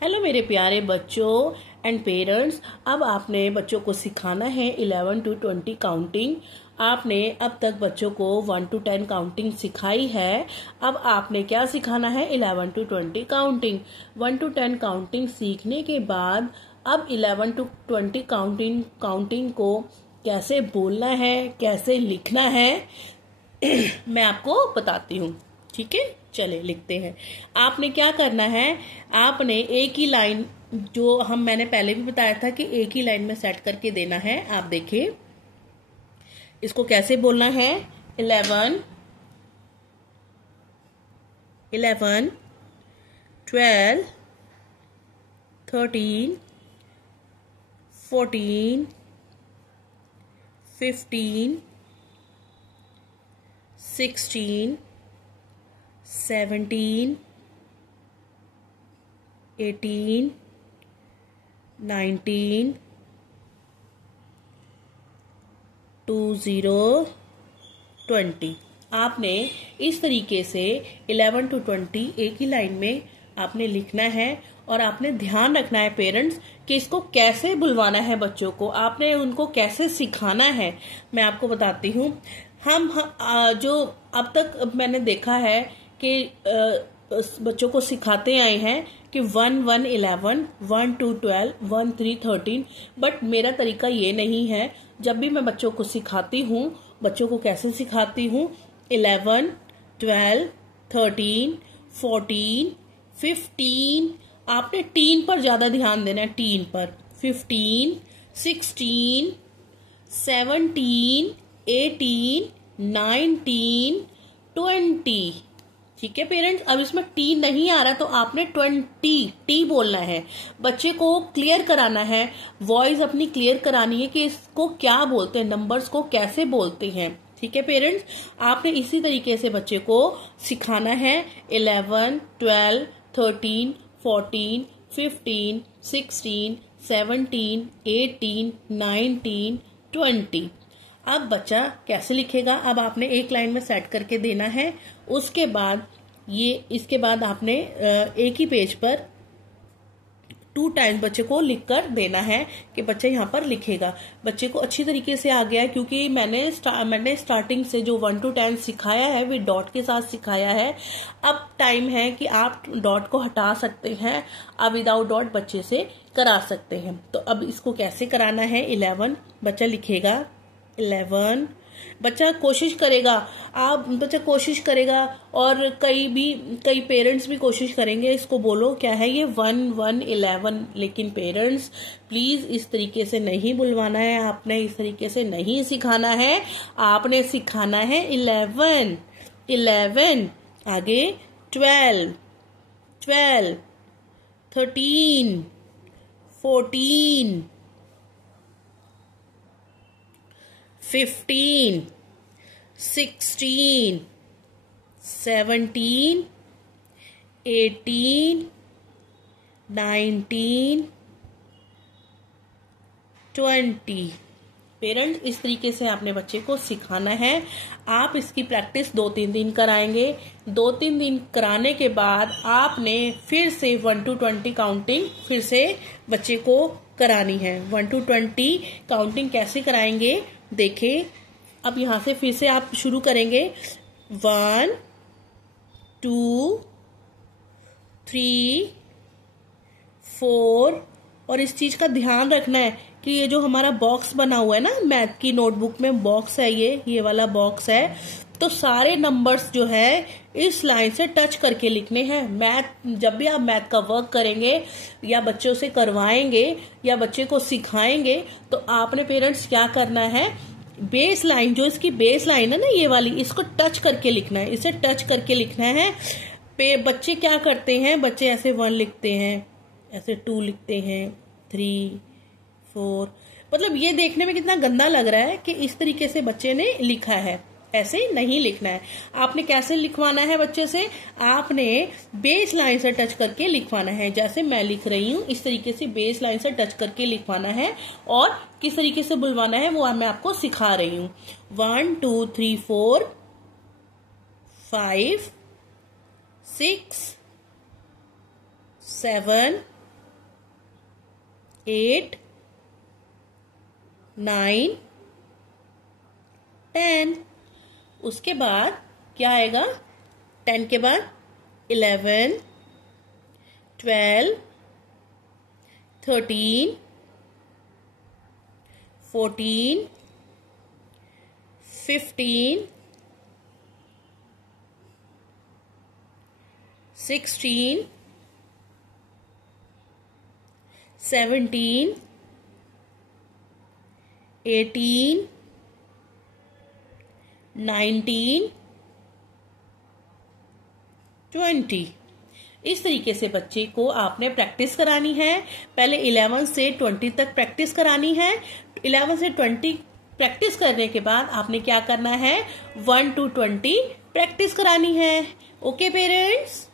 Hello मेरे प्यारे बच्चों एंड पेरेंट्स। अब आपने बच्चों को सिखाना है 11 to 20 काउंटिंग। आपने अब तक बच्चों को 1 to 10 काउंटिंग सिखाई है। अब आपने क्या सिखाना है? 11 to 20 काउंटिंग। 1 to 10 काउंटिंग सीखने के बाद अब 11 to 20 काउंटिंग को कैसे बोलना है, कैसे लिखना है मैं आपको बताती हूँ। ठीक है, चले लिखते हैं। आपने क्या करना है, आपने एक ही लाइन, जो मैंने पहले भी बताया था कि एक ही लाइन में सेट करके देना है। आप देखिए इसको कैसे बोलना है। 11 12 13 14 15 16 17 18 19 20 20। आपने इस तरीके से 11 to 20 एक ही लाइन में आपने लिखना है और आपने ध्यान रखना है पेरेंट्स कि इसको कैसे बुलवाना है बच्चों को, आपने उनको कैसे सिखाना है। मैं आपको बताती हूँ। हम जो अब तक मैंने देखा है कि बच्चों को सिखाते आए हैं कि 1 1 11 1 2 12 1 3 13, बट मेरा तरीका ये नहीं है। जब भी मैं बच्चों को सिखाती हूँ, बच्चों को कैसे सिखाती हूँ? 11 12 13 14 15, आपने टीन पर ज्यादा ध्यान देना है, टीन पर। 15 16 17 18 19 20। ठीक है पेरेंट्स, अब इसमें टी नहीं आ रहा तो आपने 20 टी बोलना है। बच्चे को क्लियर कराना है, वॉइस अपनी क्लियर करानी है कि इसको क्या बोलते हैं, नंबर्स को कैसे बोलते हैं। ठीक है पेरेंट्स, आपने इसी तरीके से बच्चे को सिखाना है। 11 12 13 14 15 16 17 18 19 20। अब बच्चा कैसे लिखेगा? अब आपने एक लाइन में सेट करके देना है। उसके बाद इसके बाद आपने एक ही पेज पर 2 टाइम्स बच्चे को लिखकर देना है कि बच्चा यहाँ पर लिखेगा। बच्चे को अच्छी तरीके से आ गया है, क्योंकि मैंने स्टार्टिंग से जो 1 to 10 सिखाया है वो डॉट के साथ सिखाया है। अब टाइम है कि आप डॉट को हटा सकते हैं, अब विदाउट डॉट बच्चे से करा सकते हैं। तो अब इसको कैसे कराना है? 11 बच्चा लिखेगा, 11 बच्चा कोशिश करेगा, बच्चा कोशिश करेगा और कई पेरेंट्स भी कोशिश करेंगे। इसको बोलो क्या है ये 1 1 11, लेकिन पेरेंट्स प्लीज इस तरीके से नहीं बुलवाना है, आपने इस तरीके से नहीं सिखाना है। आपने सिखाना है 11 11, आगे 12 12 13 14 15 16 17 18 19 20। पेरेंट्स इस तरीके से आपने बच्चे को सिखाना है। आप इसकी प्रैक्टिस 2-3 दिन कराएंगे। 2-3 दिन कराने के बाद आपने फिर से 1 to 20 काउंटिंग फिर से बच्चे को करानी है। 1 to 20 काउंटिंग कैसे कराएंगे देखें। अब यहां से फिर से आप शुरू करेंगे 1 2 3 4, और इस चीज का ध्यान रखना है कि ये जो हमारा बॉक्स बना हुआ है ना, मैथ की नोटबुक में बॉक्स है, ये वाला बॉक्स है, तो सारे नंबर्स जो है इस लाइन से टच करके लिखने हैं। जब भी आप मैथ का वर्क करेंगे या बच्चों से करवाएंगे या बच्चे को सिखाएंगे, तो आपने पेरेंट्स क्या करना है, बेस लाइन, जो इसकी बेस लाइन है ना ये वाली, इसको टच करके लिखना है, इसे टच करके लिखना है। बच्चे क्या करते हैं, बच्चे ऐसे 1 लिखते हैं, ऐसे 2 लिखते हैं, 3 4, मतलब ये देखने में कितना गंदा लग रहा है कि इस तरीके से बच्चे ने लिखा है। ऐसे नहीं लिखना है। आपने कैसे लिखवाना है बच्चे से? आपने बेस लाइन से टच करके लिखवाना है। जैसे मैं लिख रही हूँ इस तरीके से बेस लाइन से टच करके लिखवाना है, और किस तरीके से बुलवाना है वो मैं आपको सिखा रही हूँ। 1 2 3 4 5 6 7 8, 9, 10। उसके बाद क्या आएगा? 10 के बाद 11, 12, 13, 14, 15, 16, 17, 18, 19, 20। इस तरीके से बच्चे को आपने प्रैक्टिस करानी है। पहले 11 से 20 तक प्रैक्टिस करानी है। 11 से 20 प्रैक्टिस करने के बाद आपने क्या करना है? 1 to 20 प्रैक्टिस करानी है। Okay parents.